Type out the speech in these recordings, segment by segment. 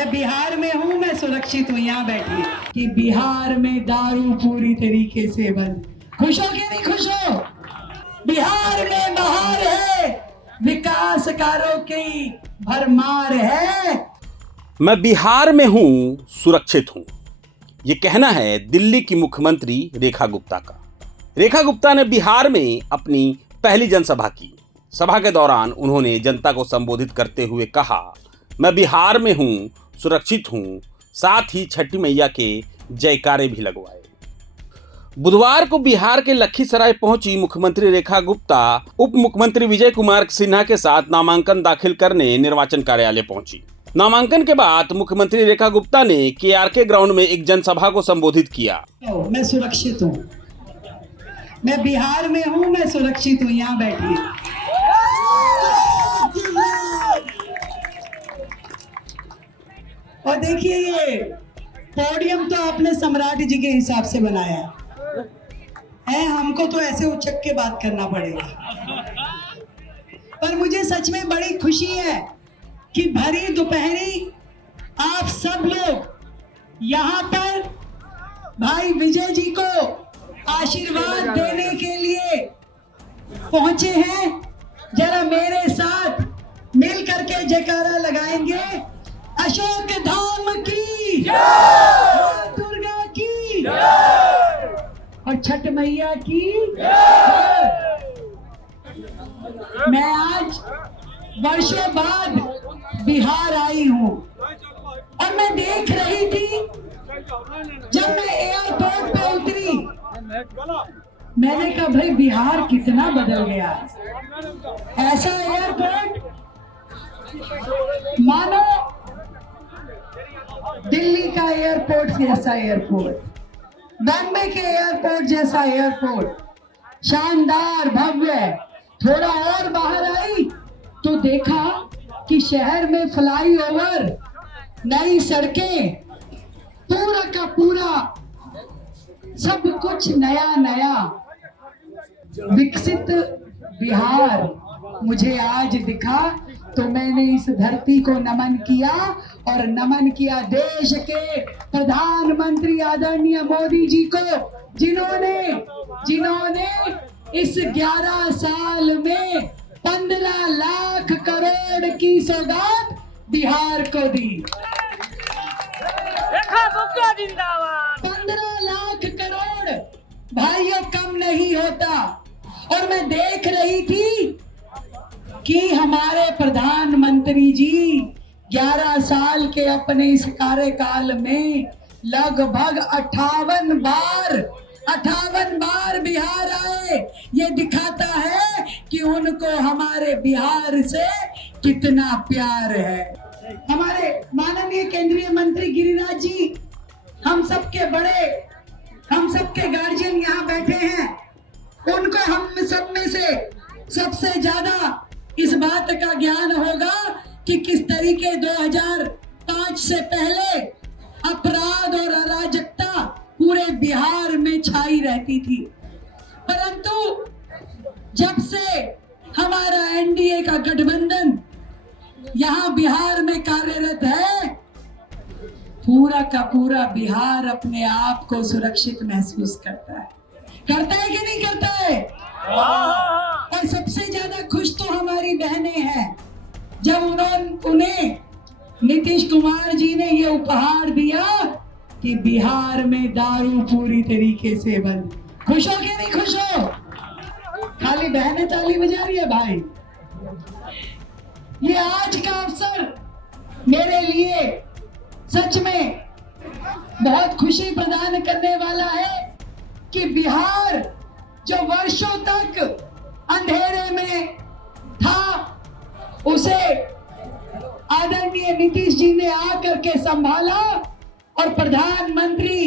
मैं बिहार में हूँ, मैं सुरक्षित हूँ यहाँ बैठी। कि बिहार में दारू पूरी तरीके से बंद। खुश हो कि नहीं खुश हो? बिहार में बहार है, विकास कार्यों की भरमार है। मैं बिहार में हूँ, सुरक्षित हूँ, ये कहना है दिल्ली की मुख्यमंत्री रेखा गुप्ता का। रेखा गुप्ता ने बिहार में अपनी पहली जनसभा की। सभा के दौरान उन्होंने जनता को संबोधित करते हुए कहा, मैं बिहार में हूँ, सुरक्षित हूँ, साथ ही छठी मैया के जयकारे भी लगवाए। बुधवार को बिहार के लखीसराय पहुंची मुख्यमंत्री रेखा गुप्ता उप मुख्यमंत्री विजय कुमार सिन्हा के साथ नामांकन दाखिल करने निर्वाचन कार्यालय पहुंची। नामांकन के बाद मुख्यमंत्री रेखा गुप्ता ने KRK ग्राउंड में एक जनसभा को संबोधित किया। मैं सुरक्षित हूँ, मैं बिहार में हूँ, मैं सुरक्षित हूँ यहाँ बैठी। और देखिए ये पोडियम तो आपने सम्राट जी के हिसाब से बनाया है, हमको तो ऐसे उछक के बात करना पड़ेगा। पर मुझे सच में बड़ी खुशी है कि भरी दोपहरी आप सब लोग यहाँ पर भाई विजय जी को आशीर्वाद देने के लिए पहुंचे हैं। जरा मेरे साथ मिल करके जयकारा लगाएंगे। अशोक धाम की जय, मां दुर्गा की जय, और छठ मैया की जय। मैं आज वर्षों बाद बिहार आई हूँ और मैं देख रही थी, जब मैं एयरपोर्ट पे उतरी, मैंने कहा भाई बिहार कितना बदल गया। ऐसा एयरपोर्ट मानो दिल्ली का एयरपोर्ट जैसा एयरपोर्ट, बॉम्बे के एयरपोर्ट जैसा एयरपोर्ट, शानदार भव्य। थोड़ा और बाहर आई तो देखा कि शहर में फ्लाईओवर, नई सड़कें, पूरा का पूरा सब कुछ नया नया विकसित बिहार मुझे आज दिखा। तो मैंने इस धरती को नमन किया और नमन किया देश के प्रधानमंत्री आदरणीय मोदी जी को, जिन्होंने इस 11 साल में 15 लाख करोड़ की सौगात बिहार को दी। 15 लाख करोड़ भाइयों कम नहीं होता। और मैं देख रही थी कि हमारे प्रधानमंत्री जी 11 साल के अपने इस कार्यकाल में लगभग 58 बार बिहार आए। ये दिखाता है कि उनको हमारे बिहार से कितना प्यार है। हमारे माननीय केंद्रीय मंत्री गिरिराज जी, हम सबके बड़े, हम सबके गार्जियन यहाँ बैठे हैं, उनको हम सब में से सबसे ज्यादा इस बात का ज्ञान होगा कि किस तरीके 2005 से पहले अपराध और अराजकता पूरे बिहार में छाई रहती थी। परंतु जब से हमारा NDA का गठबंधन यहाँ बिहार में कार्यरत है, पूरा का पूरा बिहार अपने आप को सुरक्षित महसूस करता है कि नहीं करता है? और सबसे ज्यादा खुश तो हमारी बहनें हैं, जब उन्हें नीतीश कुमार जी ने ये उपहार दिया कि बिहार में दारू पूरी तरीके से बंद। खुश हो कि नहीं खुश हो? खाली बहनें ताली बजा रही है भाई। ये आज का अवसर मेरे लिए सच में बहुत खुशी प्रदान करने वाला है कि बिहार जो वर्षों तक अंधेरे में था, उसे आदरणीय नीतीश जी ने आकर के संभाला और प्रधानमंत्री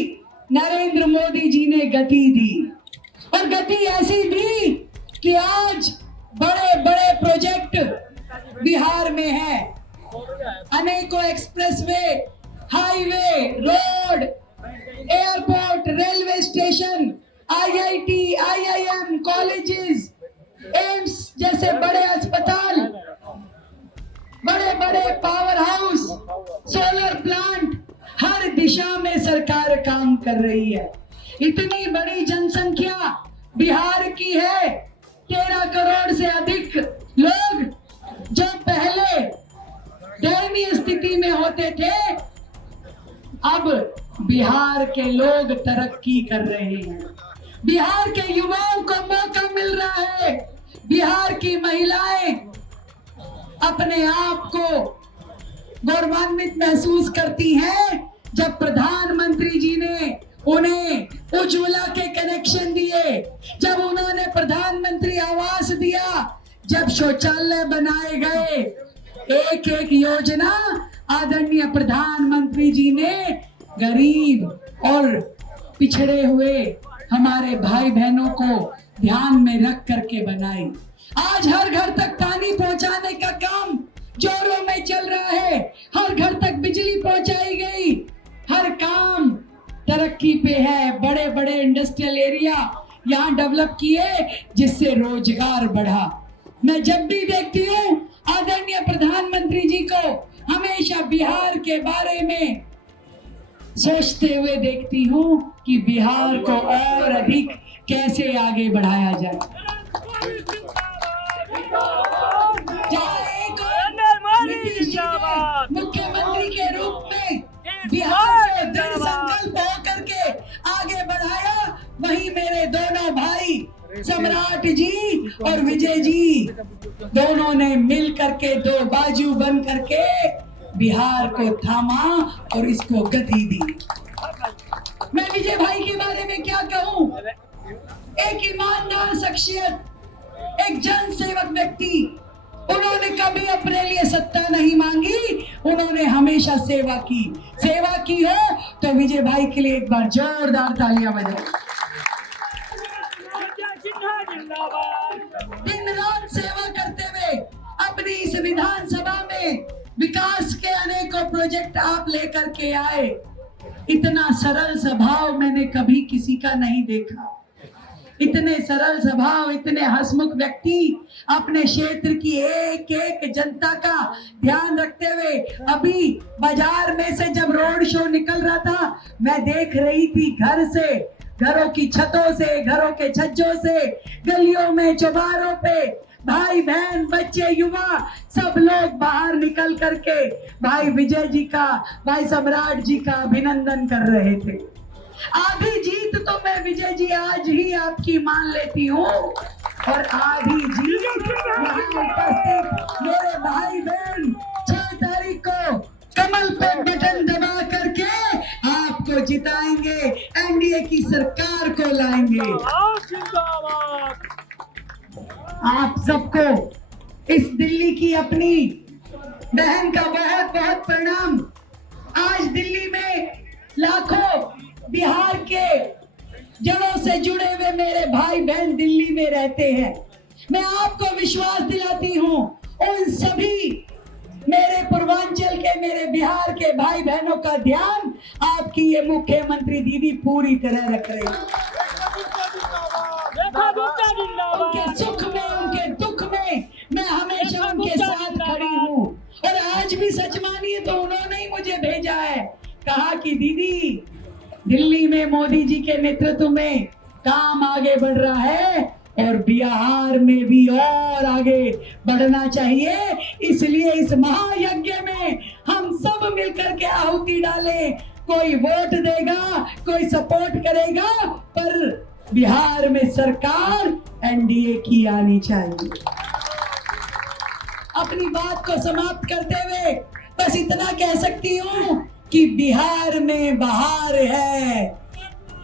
नरेंद्र मोदी जी ने गति दी। और गति ऐसी दी कि आज बड़े बड़े प्रोजेक्ट बिहार में हैं। अनेकों expressway, highway, road, airport, railway station, IIT, IIM, colleges, AIIMS जैसे बड़े अस्पताल बड़े बड़े पावर हाउस, सोलर प्लांट, हर दिशा में सरकार काम कर रही है। इतनी बड़ी जनसंख्या बिहार की है, 13 करोड़ से अधिक लोग जो पहले दयनीय स्थिति में होते थे, अब बिहार के लोग तरक्की कर रहे हैं। बिहार के युवाओं को मौका मिल रहा है। बिहार की महिलाएं अपने आप को गौरवान्वित महसूस करती हैं जब प्रधानमंत्री जी ने उन्हें उज्ज्वला के कनेक्शन दिए, जब उन्होंने प्रधानमंत्री आवास दिया, जब शौचालय बनाए गए। एक एक योजना आदरणीय प्रधानमंत्री जी ने गरीब और पिछड़े हुए हमारे भाई बहनों को ध्यान में रख करके बनाई। आज हर घर तक पानी पहुंचाने का काम जोरों में चल रहा है, हर घर तक बिजली पहुंचाई गई, हर काम तरक्की पे है। बड़े बड़े इंडस्ट्रियल एरिया यहाँ डेवलप किए जिससे रोजगार बढ़ा। मैं जब भी देखती हूँ आदरणीय प्रधानमंत्री जी को हमेशा बिहार के बारे में सोचते हुए देखती हूँ कि बिहार को और अधिक कैसे आगे बढ़ाया जाए। मुख्यमंत्री के रूप में बिहार को दृढ़ संकल्प होकर के आगे बढ़ाया, वहीं मेरे दोनों भाई सम्राट जी और विजय जी दोनों ने मिल करके दो बाजू बन करके बिहार को थामा और इसको गति दी। मैं विजय भाई के बारे में क्या कहूँ, एक ईमानदार शख्सियत, एक जन सेवक व्यक्ति। उन्होंने कभी अपने लिए सत्ता नहीं मांगी, उन्होंने हमेशा सेवा की। सेवा की हो तो विजय भाई के लिए एक बार जोरदार तालियां बजाएं। दिन रात सेवा करते हुए अपनी इस विधानसभा में विकास के अनेकों प्रोजेक्ट आप लेकर के आए। इतना सरल स्वभाव मैंने कभी किसी का नहीं देखा। इतने सरल स्वभाव, इतने हंसमुख व्यक्ति, अपने क्षेत्र की एक एक जनता का ध्यान रखते हुए। अभी बाजार में से जब रोड शो निकल रहा था, मैं देख रही थी घर से, घरों की छतों से, घरों के छज्जों से, गलियों में, चौबारों पे भाई बहन, बच्चे, युवा सब लोग बाहर निकल करके भाई विजय जी का, भाई सम्राट जी का अभिनंदन कर रहे थे। आधी जीत तो मैं विजय जी आज ही आपकी मान लेती हूँ, और आधी जीत यहाँ उपस्थित मेरे भाई बहन 6 तारीख को कमल पे बटन दबा करके आपको जिताएंगे, एनडीए की सरकार को लाएंगे। आप सबको इस दिल्ली की अपनी बहन का बहुत बहुत प्रणाम। आज दिल्ली में लाखों बिहार के जड़ों से जुड़े हुए मेरे भाई बहन दिल्ली में रहते हैं। मैं आपको विश्वास दिलाती हूँ, उन सभी मेरे पूर्वांचल के, मेरे बिहार के भाई बहनों का ध्यान आपकी ये मुख्यमंत्री दीदी पूरी तरह रख रही है। उनके सुख में, उनके दुख में मैं हमेशा उनके साथ खड़ी हूँ। और आज भी सच मानिए तो उन्होंने ही मुझे भेजा है, कहा कि दीदी दिल्ली में मोदी जी के नेतृत्व में काम आगे बढ़ रहा है और बिहार में भी और आगे बढ़ना चाहिए। इसलिए इस महायज्ञ में हम सब मिलकर के आहुति डालें। कोई वोट देगा, कोई सपोर्ट करेगा, पर बिहार में सरकार एनडीए की आनी चाहिए। अपनी बात को समाप्त करते हुए बस इतना कह सकती हूँ कि बिहार में बहार है,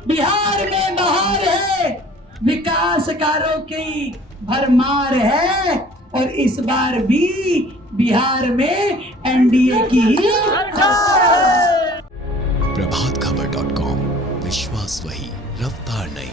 बिहार में बहार है, विकास कार्यों की भरमार है, और इस बार भी बिहार में एनडीए की ही। प्रभातखबर.com, विश्वास वही, रफ्तार नहीं।